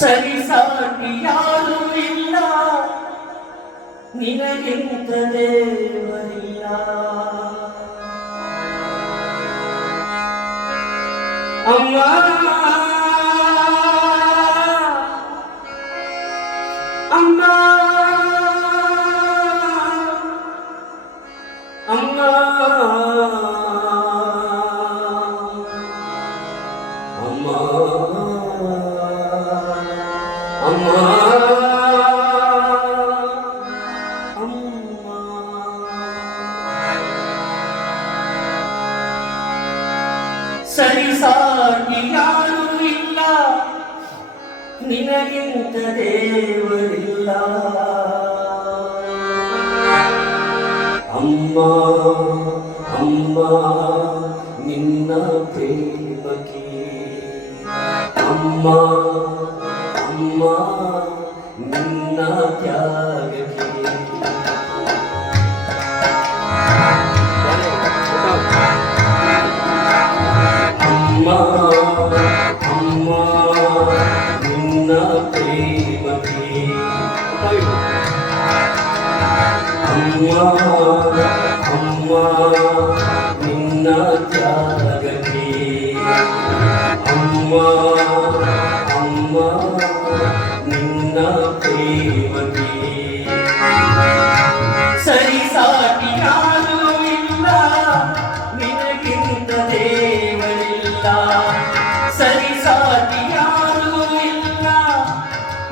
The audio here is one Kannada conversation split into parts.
ಸರಿಸಾಟಿ ಯಾರು ಇಲ್ಲ ನಿನಗಿಂತ ದೇವರಿಲ್ಲ ಅಮ್ಮ. ಅಮ್ಮ. ಅಮ್ಮ. ಸರಿಸಾಟಿ ಯಾರು ಇಲ್ಲ. ನಿನಗಿಂತ ದೇವರಿಲ್ಲ. ಅಮ್ಮ ಅಮ್ಮ ನಿನ್ನ ಪ್ರೇಮಕಿ ಅಮ್ಮ ಅಮ್ಮ ನಿನ್ನ ತ್ಯಾಗಕ್ಕೆ. ಅಮ್ಮ ಅಮ್ಮ ನಿನ್ನ ಪ್ರೇಮಕ್ಕೆ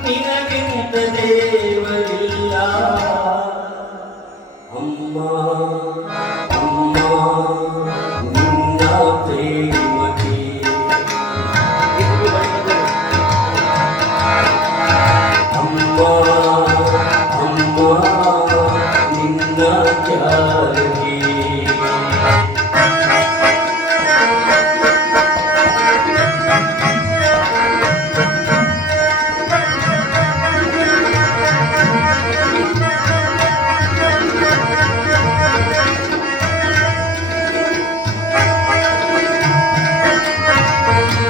ನಿನಗಿಂತ ದೇವರಿಲ್ಲ ಅಮ್ಮ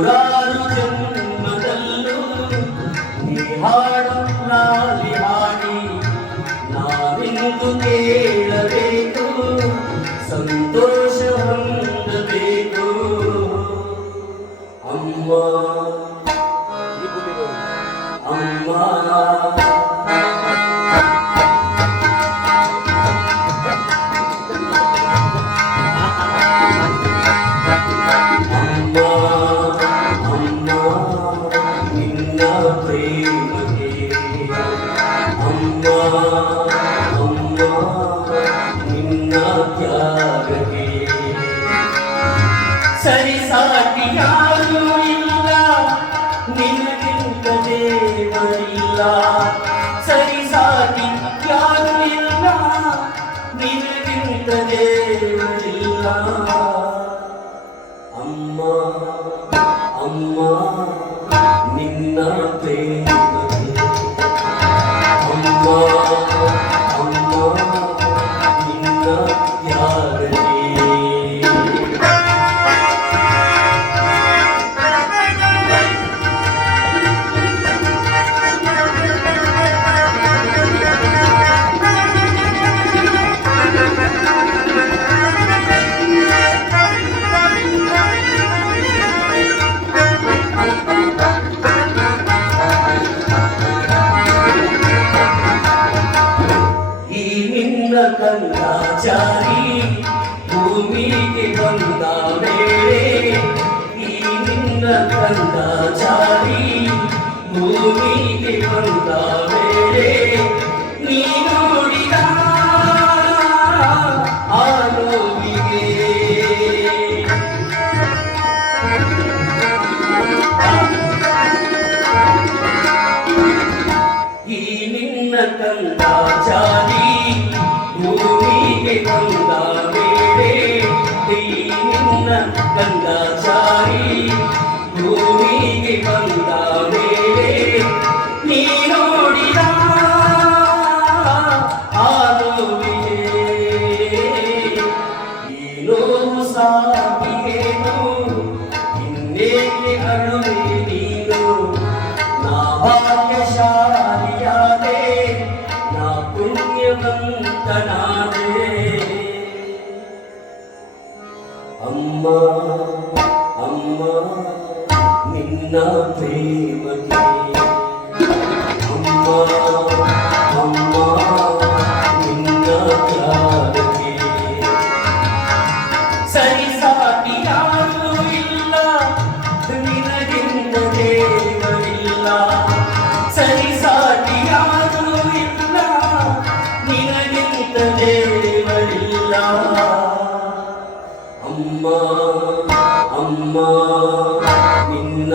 ನೂರಾರು ಜನ್ಮದಲ್ಲೂ ನೀ ಹಾಡು ಸರಿಸಾಟಿ ಯಾರೂ ಇಲ್ಲ ನಿನಗಿಂತ ದೇವರಿಲ್ಲ ಸರಿಸಾಟಿ ಯಾರೂ ಇಲ್ಲ ನಿನಗಿಂತ ದೇವರಿಲ್ಲ ಅಮ್ಮ ಅಮ್ಮ ನಿನ್ನ ಪ್ರೇಮಕ್ಕೆ ಅಮ್ಮ ಅಮ್ಮ ನಿನ್ನ ಕಂದಾಚಾರಿ ಭೂಮಿಗೆ ಬಂದ ವೇಳೆ ನಿನ್ನ ಕಂದಾಚಾರಿ, ಭೂಮಿಗೆ ಬಂದ ವೇಳೆ ನೀ ನೋಡಿದ ಆ ನೋವಿಗೆ ಈ ನಿನ್ನ ಕಂದ ಬಂದ ಬೇರೆ ಈ ನಿನ್ನ ಕಂದ ಭೂಮಿಗೆ ಬಂದ ಬೇರೆ ನೀ ನೋಡಿದ ಆ ನೋವಿಗೆ ಈ ನೋವು ಸಾಗಿಗೇನು ಇನ್ನೇಕೆ ನೀನು ನಾ ಪ್ರೇಮಗೆ ಅಮ್ಮ ಅಮ್ಮ ನಿನ್ನ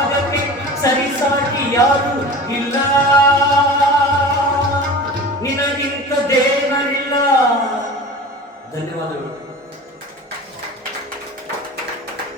ಸರಿಸಾಟಿ ಯಾರು ಇಲ್ಲ.